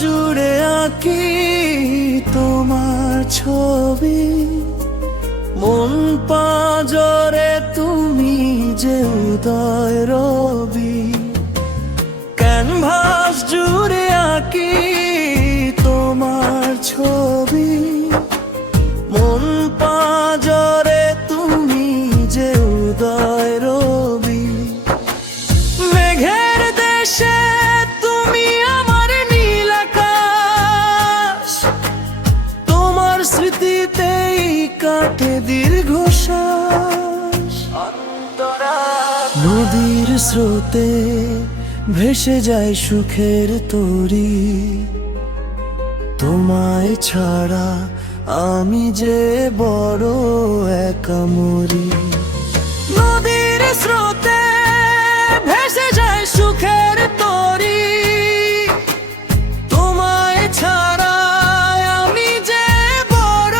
জুড়ে আঁকি তোমার ছবি, মন পাঁজরে তুমি যে উদয় রবি। ক্যানভাস জুড়ে আঁকি তোমার ছবি, মন পাঁজরে তুমি যে উদয় রবি। মেঘের দেশে তুমি আমার নীল আকাশ, তোমার স্মৃতিতেই কাটে দীর্ঘশ্বাস। নদীর স্রোতে ভেসে যায় সুখের তরী, তোমায় ছাড়া আমি যে বড় একা মরি। নদীর স্রোতে ভেসে যায় সুখের তরী, তোমায় ছাড়া আমি যে বড়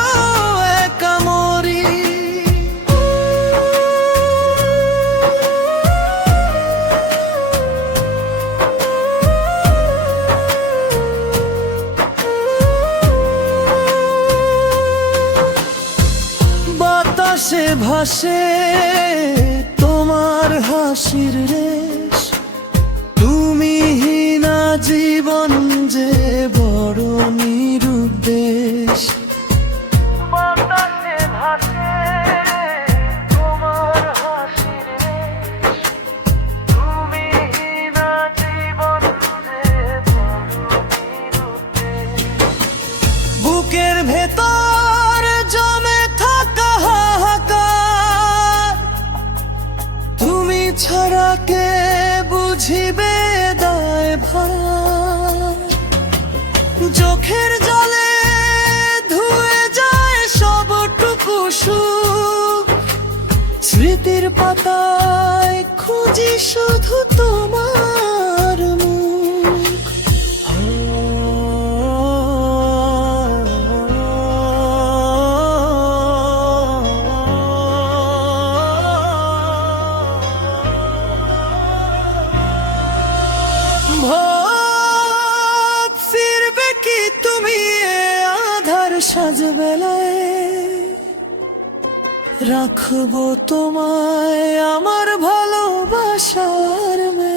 একা মরি। বাতাসে ভাসে তোমার হাসির রেশ, তুমি হীনা জীবন যে বড় নিরুদ্দেশ। বাতাসে ভাসে তোমার হাসির রেশ, তুমি হীনা জীবন যে বড় নিরুদ্দেশ। বুকের ভেতর জমে থাকা হাহাকার, তুমি ছাড়া কে বুঝিবে দায়ভার। চোখের জলে ধুয়ে যায় সবটুকু সুখ, স্মৃতির পাতায় খুঁজি শুধু তোমার মুখ। ভাব ফিরবে কি তুমি এ আধার সাজবেলায়, রাখবো তোমায় আমার ভালোবাসার মেলায়।